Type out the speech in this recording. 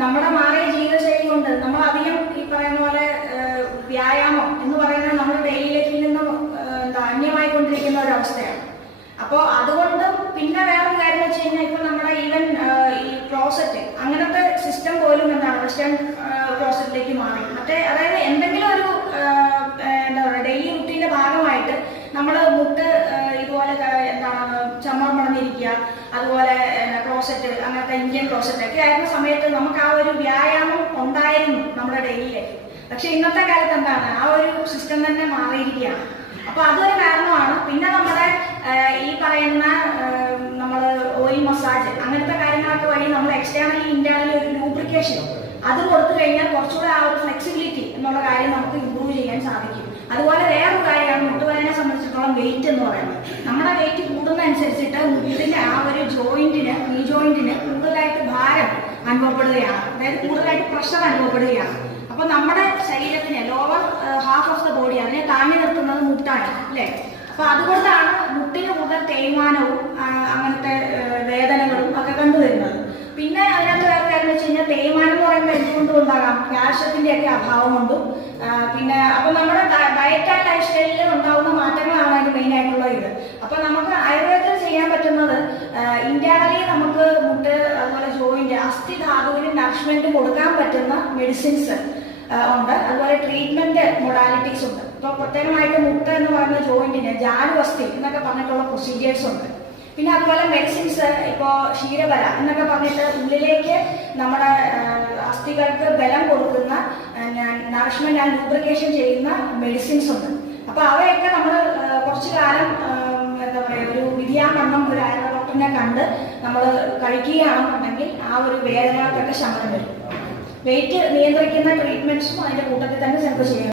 നമ്മുടെ മാറിയ ജീവിതശൈലി കൊണ്ട് നമ്മൾ അധികം ഈ പറയുന്ന പോലെ വ്യായാമം എന്ന് പറയുന്നത് നമ്മുടെ ഡെയിലി ലൈഫിൽ നിന്നും അന്യമായി കൊണ്ടിരിക്കുന്ന ഒരു അവസ്ഥയാണ്. അപ്പോൾ അതുകൊണ്ട് പിന്നെ വേറൊരു കാര്യം വെച്ച് കഴിഞ്ഞാൽ ഇപ്പൊ നമ്മുടെ ഈവൻ ഈ ക്ലോസറ്റ് അങ്ങനത്തെ സിസ്റ്റം പോലും എന്താണ് വെസ്റ്റേൺ ക്ലോസറ്റിലേക്ക് മാറി. അതായത് എന്തെങ്കിലും ഒരു എന്താ പറയുക ഡെയിലി റുട്ടീന്റെ ഭാഗമായിട്ട് നമ്മൾ മുട്ട് ഇതുപോലെ എന്താണ് ചമ്മർമടന്നിരിക്കുക, അതുപോലെ ക്ലോസറ്റ് അങ്ങനത്തെ ഇന്ത്യൻ ക്ലോസറ്റ് ഒക്കെ ആയിരുന്ന സമയത്ത് നമുക്ക് ആ ഒരു വ്യായാമം ഉണ്ടായിരുന്നു നമ്മുടെ ഡെയിലി ലൈഫ്. പക്ഷെ ഇന്നത്തെ കാലത്ത് എന്താണ് ആ ഒരു സിസ്റ്റം തന്നെ മാറിയിരിക്കുകയാണ്. അപ്പൊ അതൊരു കാരണമാണ്. പിന്നെ നമ്മുടെ ഈ പറയുന്ന നമ്മൾ ഓയിൽ മസാജ് അങ്ങനത്തെ കാര്യങ്ങളൊക്കെ വഴി നമ്മൾ എക്സ്റ്റേണലി ഇന്റേണലി ഒരു ലൂബ്രിക്കേഷൻ അത് കൊടുത്തു കഴിഞ്ഞാൽ കുറച്ചുകൂടെ ആ ഒരു ഫ്ലെക്സിബിലിറ്റി എന്നുള്ള കാര്യം നമുക്ക് ഇമ്പ്രൂവ് ചെയ്യാൻ സാധിക്കും. അതുപോലെ വേറൊരു കാര്യമാണ് മുട്ടുവേദനയെ സംബന്ധിച്ചിടത്തോളം വെയിറ്റ് എന്ന് പറയുന്നത്. നമ്മുടെ വെയിറ്റ് കൂടുന്നതനുസരിച്ചിട്ട് മുട്ടിന്റെ ആ ഒരു ജോയിന്റിന് ഈ ജോയിന്റിന് കൂടുതലായിട്ട് ഭാരം അനുഭവപ്പെടുകയാണ്, അതായത് കൂടുതലായിട്ട് പ്രഷർ അനുഭവപ്പെടുകയാണ്. അപ്പൊ നമ്മുടെ ശരീരത്തിന് lower half of the body അതിനെ താങ്ങി നിർത്തുന്നത് മുട്ടാണ് അല്ലെ. അപ്പൊ അതുകൊണ്ടാണ് മുട്ടിന് കൂടുതൽ തേയ്മാനവും അങ്ങനത്തെ വേദനകളും ഒക്കെ കണ്ടുവരുന്നത്. പിന്നെ അതിനകത്ത് വേറെ കാര്യം വെച്ച് കഴിഞ്ഞാൽ തേയ്മാനം എന്ന് പറയുമ്പോൾ എന്തുകൊണ്ടും ഉണ്ടാകാം, കാൽഷ്യത്തിന്റെ ഒക്കെ അഭാവം കൊണ്ടും. പിന്നെ അപ്പൊ നമ്മുടെ ഡയറ്റ് ആൻഡ് ലൈഫ് സ്റ്റൈലിൽ ഉണ്ടാകുന്ന മാറ്റങ്ങളാണ് അതിന് മെയിൻ ആയിട്ടുള്ള ഇത്. അപ്പൊ നമുക്ക് ആയുർവേദത്തിൽ ചെയ്യാൻ പറ്റുന്നത് ഇന്റേണലി നമുക്ക് മുട്ട് അതുപോലെ ജോയിന്റ് അസ്ഥി ധാതുവിന് നറിഷ്മെന്റ് കൊടുക്കാൻ പറ്റുന്ന മെഡിസിൻസ് ഉണ്ട്. അതുപോലെ ട്രീറ്റ്മെന്റ് മൊഡാലിറ്റീസ് ഉണ്ട്. ഇപ്പൊ പ്രത്യേകമായിട്ട് മുട്ട് എന്ന് പറയുന്ന ജോയിന്റിന് ജാനുവസ്തി എന്നൊക്കെ പറഞ്ഞിട്ടുള്ള പ്രൊസീജിയേഴ്സ് ഉണ്ട്. പിന്നെ അതുപോലെ മെഡിസിൻസ് ഇപ്പോൾ ക്ഷീരബല എന്നൊക്കെ പറഞ്ഞിട്ട് ഉള്ളിലേക്ക് നമ്മുടെ അസ്ഥികൾക്ക് ബലം കൊടുക്കുന്ന നറിഷ്മെന്റ് ആൻഡ് ലൂബ്രിക്കേഷൻ ചെയ്യുന്ന മെഡിസിൻസ് ഉണ്ട്. അപ്പൊ അവയൊക്കെ നമ്മൾ കുറച്ചു കാലം എന്താ പറയുക ഒരു വിധിയാമണ്ണം ഒരു ആയുർവേദ ഡോക്ടറിനെ കണ്ട് നമ്മൾ കഴിക്കുകയാണെന്നുണ്ടെങ്കിൽ ആ ഒരു വേദനകൾക്കൊക്കെ ശമനം വരും. വെയിറ്റ് നിയന്ത്രിക്കുന്ന ട്രീറ്റ്മെന്റ്സും അതിന്റെ കൂട്ടത്തിൽ തന്നെ ചിലപ്പോൾ ചെയ്യാം.